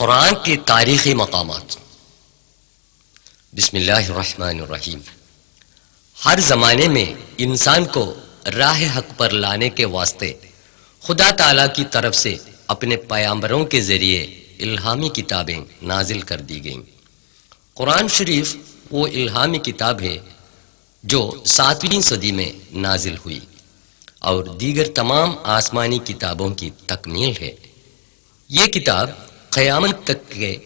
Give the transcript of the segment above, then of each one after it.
قرآن کے تاریخی مقامات۔ بسم اللہ الرحمن الرحیم۔ ہر زمانے میں انسان کو راہ حق پر لانے کے واسطے خدا تعالیٰ کی طرف سے اپنے پیغمبروں کے ذریعے الہامی کتابیں نازل کر دی گئیں۔ قرآن شریف وہ الہامی کتاب ہے جو 7ویں صدی میں نازل ہوئی اور دیگر تمام آسمانی کتابوں کی تکمیل ہے۔ یہ کتاب قیامت تک کے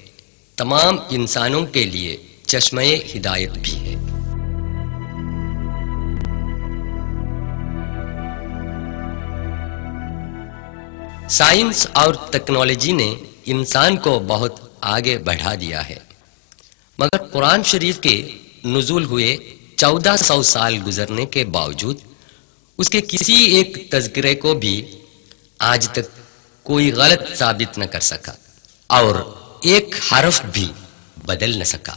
تمام انسانوں کے لیے چشمہ ہدایت بھی ہے۔ سائنس اور ٹیکنالوجی نے انسان کو بہت آگے بڑھا دیا ہے، مگر قرآن شریف کے نزول ہوئے 1400 سال گزرنے کے باوجود اس کے کسی ایک تذکرے کو بھی آج تک کوئی غلط ثابت نہ کر سکا اور ایک حرف بھی بدل نہ سکا۔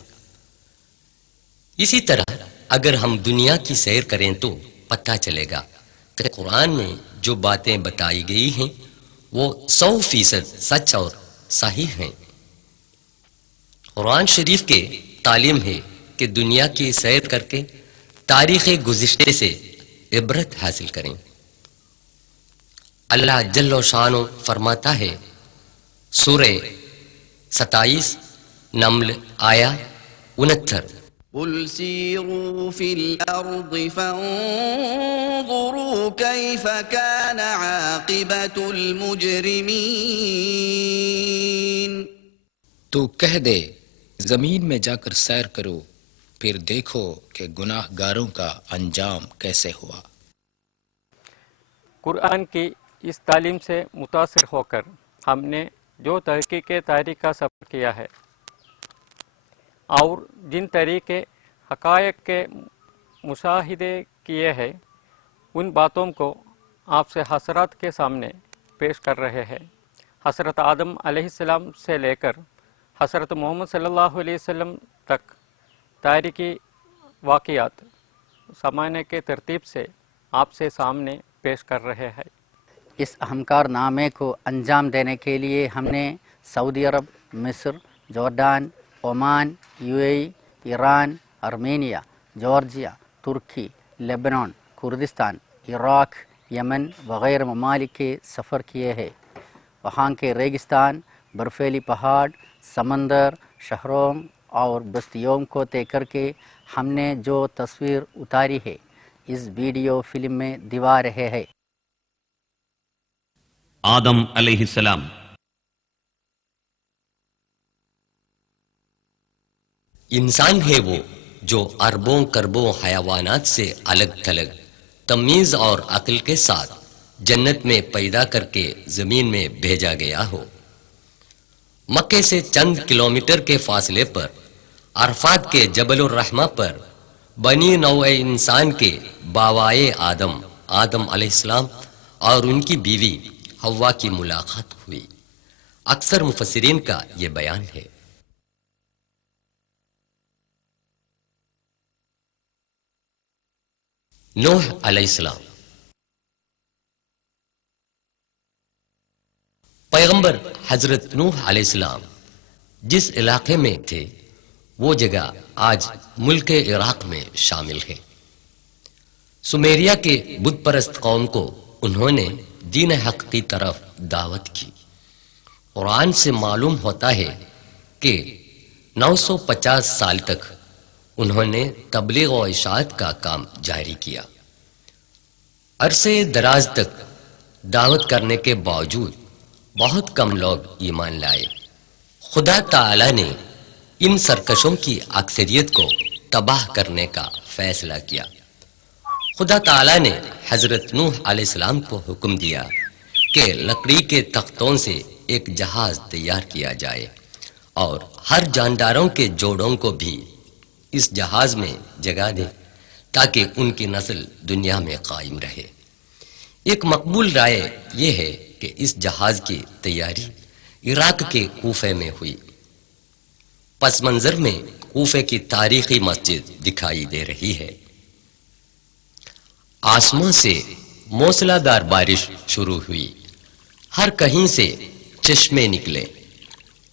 اسی طرح اگر ہم دنیا کی سیر کریں تو پتہ چلے گا کہ قرآن میں جو باتیں بتائی گئی ہیں وہ 100% سچ اور صحیح ہیں۔ قرآن شریف کے تعلیم ہے کہ دنیا کی سیر کر کے تاریخ گزشتے سے عبرت حاصل کریں۔ اللہ جل و شانہ فرماتا ہے، سورہ 27 نمل آیا 69، قل سیروا فی الارض فانظروا کیف کان عاقبت المجرمین۔ تو کہہ دے زمین میں جا کر سیر کرو، پھر دیکھو کہ گناہ گاروں کا انجام کیسے ہوا۔ قرآن کی اس تعلیم سے متاثر ہو کر ہم نے جو تحقیق تاریخ کا سفر کیا ہے اور جن طریقے حقائق کے مشاہدے کیے ہیں، ان باتوں کو آپ سے حضرات کے سامنے پیش کر رہے ہیں۔ حضرت آدم علیہ السلام سے لے کر حضرت محمد صلی اللہ علیہ وسلم تک تاریخی واقعات زمانے کے ترتیب سے آپ سے سامنے پیش کر رہے ہیں۔ اس اہم کارنامے کو انجام دینے کے لیے ہم نے سعودی عرب، مصر، جورڈان، عمان، UAE، ایران، ارمینیا، جارجیا، ترکی، لیبنان، کردستان، عراق، یمن وغیرہ ممالک کے سفر کیے ہیں۔ وہاں کے ریگستان، برفیلی پہاڑ، سمندر، شہروں اور بستیوں کو طے کر کے ہم نے جو تصویر اتاری ہے اس ویڈیو فلم میں دکھا رہے ہیں۔ آدم علیہ السلام۔ انسان ہے وہ جو اربوں کربوں حیوانات سے الگ تھلگ تمیز اور عقل کے ساتھ جنت میں پیدا کر کے زمین میں بھیجا گیا ہو۔ مکے سے چند کلومیٹر کے فاصلے پر عرفات کے جبل الرحمہ پر بنی نوع انسان کے باوائے آدم علیہ السلام اور ان کی بیوی حوا کی ملاقات ہوئی۔ اکثر مفسرین کا یہ بیان ہے۔ نوح علیہ السلام۔ پیغمبر حضرت نوح علیہ السلام جس علاقے میں تھے وہ جگہ آج ملک عراق میں شامل ہے۔ سمیریا کے بت پرست قوم کو انہوں نے دین حق کی طرف دعوت کی۔ قرآن سے معلوم ہوتا ہے کہ 950 سال تک انہوں نے تبلیغ و اشاعت کا کام جاری کیا۔ عرصے دراز تک دعوت کرنے کے باوجود بہت کم لوگ ایمان لائے۔ خدا تعالی نے ان سرکشوں کی اکثریت کو تباہ کرنے کا فیصلہ کیا۔ خدا تعالی نے حضرت نوح علیہ السلام کو حکم دیا کہ لکڑی کے تختوں سے ایک جہاز تیار کیا جائے اور ہر جانداروں کے جوڑوں کو بھی اس جہاز میں جگہ دے تاکہ ان کی نسل دنیا میں قائم رہے۔ ایک مقبول رائے یہ ہے کہ اس جہاز کی تیاری عراق کے کوفے میں ہوئی۔ پس منظر میں کوفے کی تاریخی مسجد دکھائی دے رہی ہے۔ آسمان سے موسلا دار بارش شروع ہوئی، ہر کہیں سے چشمے نکلے،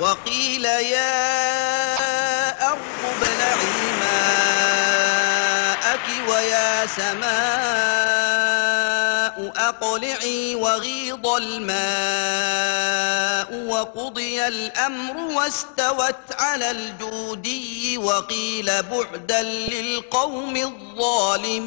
وقيل يا أرض ابلعي ماءك ويا سماء أقلعي وغيض الماء وقضي الأمر واستوت على الجودي وقيل بعدا للقوم الظالمين.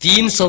300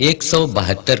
172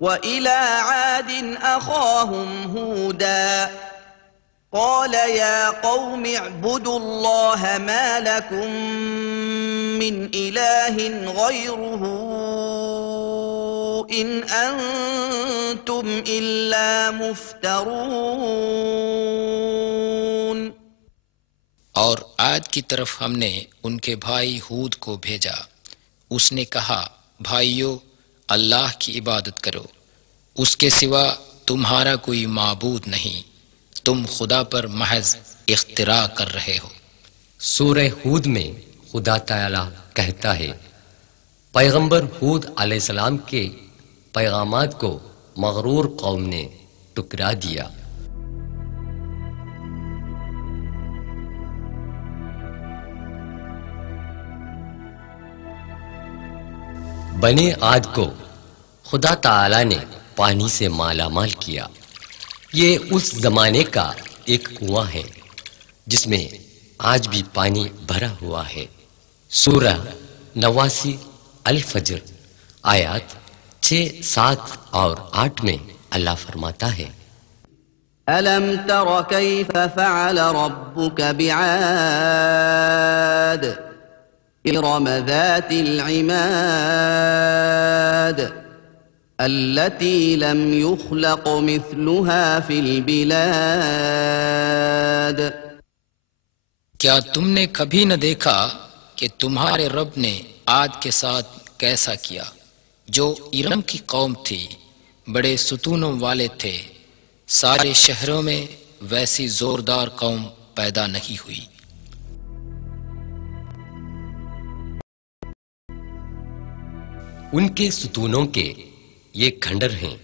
وإلى عاد أخاهم هودا قال يا قوم اعبدوا الله ما لكم من إله غيره إن أنتم إلا مفترون. اور عاد کی طرف ہم نے ان کے بھائی ہود کو بھیجا۔ اس نے کہا، بھائیو اللہ کی عبادت کرو، اس کے سوا تمہارا کوئی معبود نہیں، تم خدا پر محض اختراع کر رہے ہو۔ سورہ ہود میں خدا تعالی کہتا ہے، پیغمبر ہود علیہ السلام کے پیغامات کو مغرور قوم نے ٹکرا دیا۔ بنی عاد کو خدا تعالی نے پانی سے مالا مال کیا۔ یہ اس زمانے کا ایک کنواں ہے جس میں آج بھی پانی بھرا ہوا ہے۔ سورہ 89 الفجر آیات 6، 7 اور 8 میں اللہ فرماتا ہے، ألم تر كيف فعل ربك بعاد إرم ذات العماد التي لم يخلق مثلها في البلاد. کیا تم نے کبھی نہ دیکھا کہ تمہارے رب نے عاد کے ساتھ کیسا کیا، جو ارم کی قوم تھی، بڑے ستونوں والے تھے، سارے شہروں میں ویسی زوردار قوم پیدا نہیں ہوئی۔ ان کے ستونوں کے یہ کھنڈر ہیں۔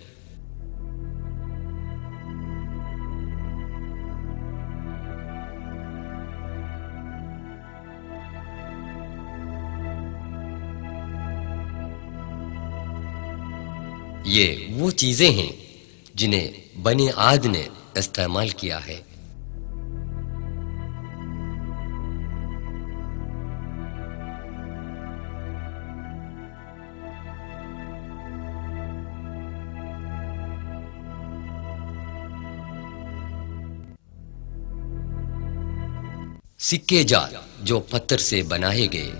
یہ وہ چیزیں ہیں جنہیں بنی عاد نے استعمال کیا ہے۔ سکے جال جو پتھر سے بنائے گئے،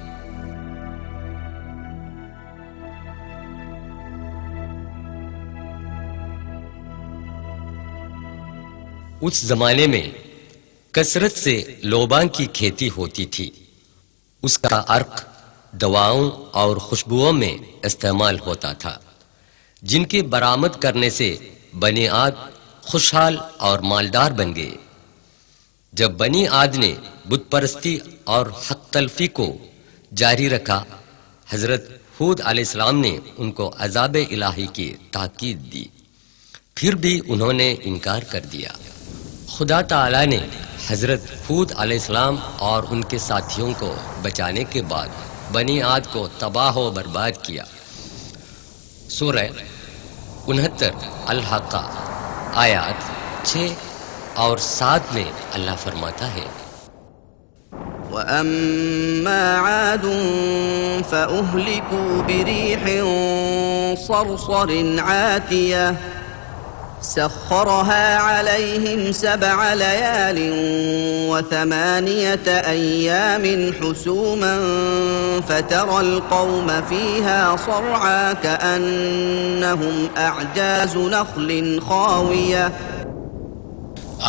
اس زمانے میں کثرت سے لوباں کی کھیتی ہوتی تھی۔ اس کا عرق دواؤں اور خوشبوؤں میں استعمال ہوتا تھا، جن کے برآمد کرنے سے بنی عاد خوشحال اور مالدار بن گئے۔ جب بنی عاد نے بت پرستی اور حق تلفی کو جاری رکھا، حضرت ہود علیہ السلام نے ان کو عذاب الہی کی تاکید دی، پھر بھی انہوں نے انکار کر دیا۔ خدا تعالی نے حضرت ہود علیہ السلام اور ان کے ساتھیوں کو بچانے کے بعد بنی عاد کو تباہ و برباد کیا۔ سورہ 69 الحاقہ آیات 6 اور 7 میں اللہ فرماتا ہے، وَأَمَّا عَادٌ فَأُهْلِكُوا بِرِيحٍ صَرْصَرٍ عَاتِيَةٍ سَخَّرَهَا عَلَيْهِمْ 7 لَيَالٍ و8 أَيَّامٍ حُسُومًا فَتَرَى الْقَوْمَ فِيهَا صَرْعَىٰ كَأَنَّهُمْ أَعْجَازُ نَخْلٍ خَاوِيَةٍ۔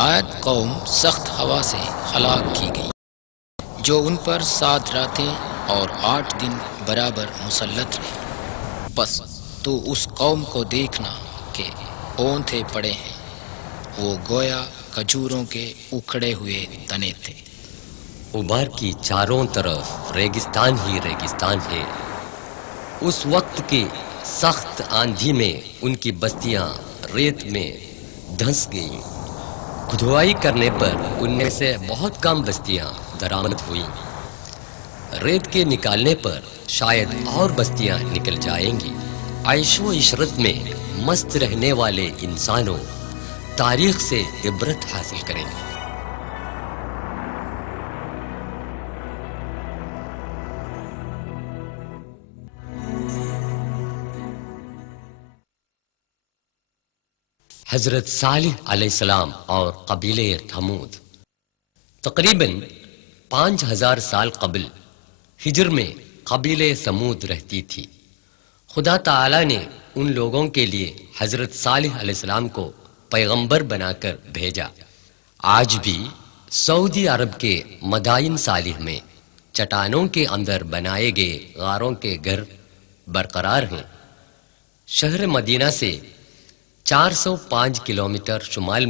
عاد قوم سخت ہوا سے ہلاک کی گئی، جو ان پر 7 راتیں اور 8 دن برابر مسلط رہے۔ بس تو اس قوم کو دیکھنا کہ اونتھے پڑے ہیں، وہ گویا کھجوروں کے اکھڑے ہوئے تنے تھے۔ ابار کی چاروں طرف ریگستان ہی ریگستان ہے۔ اس وقت کی سخت آندھی میں ان کی بستیاں ریت میں دھنس گئیں۔ کھدوائی کرنے پر ان میں سے بہت کم بستیاں درآمد ہوئیں۔ ریت کے نکالنے پر شاید اور بستیاں نکل جائیں گی۔ عیش و عشرت میں مست رہنے والے انسانوں تاریخ سے عبرت حاصل کریں۔ حضرت صالح علیہ السلام اور قبیلہ تھمود تقریباً 5000 سال قبل ہجر میں قبیلہ ثمود رہتی تھی۔ خدا تعالی نے ان لوگوں کے لیے حضرت صالح علیہ السلام کو پیغمبر بنا کر بھیجا۔ آج بھی سعودی عرب کے مدائن صالح میں چٹانوں کے اندر بنائے گئے غاروں کے گھر برقرار ہیں۔ شہر مدینہ سے 405 کلومیٹر شمال میں